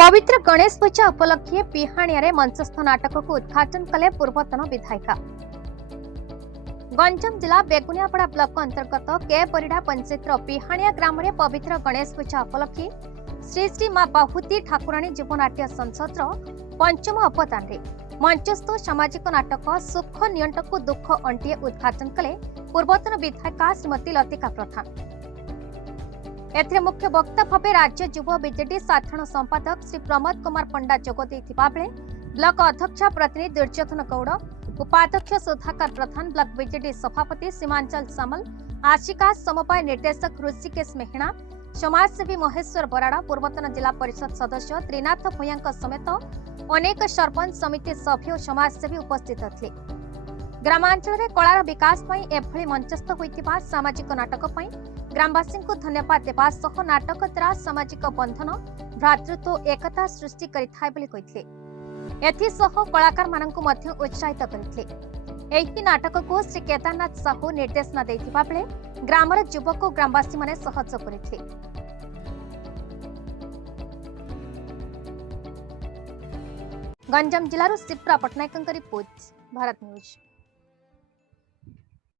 पवित्र गणेश पूजा उपलक्षे पिहाणिया मंचस्थ नाटक को उद्घाटन कले पूर्वतन विधायिका। गंजाम जिला बेगुनियापड़ा ब्लॉक अंतर्गत के परिडा पंचायत पिहाणिया ग्राम में पवित्र गणेश पूजा उपलक्षे श्री श्री मां बाहुती ठाकुराणी जीवनाट्य संसद पंचम अवतान मंचस्थ सामाजिक नाटक सुख नियंटक दुख अंटिए उद्घाटन कले पूर्वतन विधायिका श्रीमती लतिका प्रधान। एथिरे मुख्य वक्ता भावे राज्य युवा बीजेडी साधारण संपादक श्री प्रमोद कुमार पंडा जोग देथिबा बेले ब्लॉक अध्यक्ष प्रतिनिधि दुर्योधन गौड़, उपाध्यक्ष सुधाकर प्रधान, ब्लॉक बीजेडी सभापति सीमांचल सामल, आशिका समवाय निर्देशक ऋषिकेश मेहणा, समाजसेवी महेश्वर बराड़ा, पूर्वतन जिला परिषद सदस्य त्रिनाथ भूया समेत अनेक सरपंच समिति सभ्य और समाजसेवी उपस्थित थे। ग्रामांचल में कलार विकास एभली मंचस्थ होइतिबा सामाजिक नाटक ग्रामवासी को धन्यवाद देवा सह नाटक द्वारा सामाजिक बंधन भ्रातृत्व एकता सृष्टि करिथिले। एथिसह कलाकार माननकु मध्य उत्साहित करथिले। एही नाटक को श्री केदारनाथ साहू निर्देशना देथिबा बेले ग्रामर युवक और ग्रामवासी माने सहयोग करथिले। गंजाम जिलार शिप्रा पटनायक रिपोर्ट, भारत न्यूज।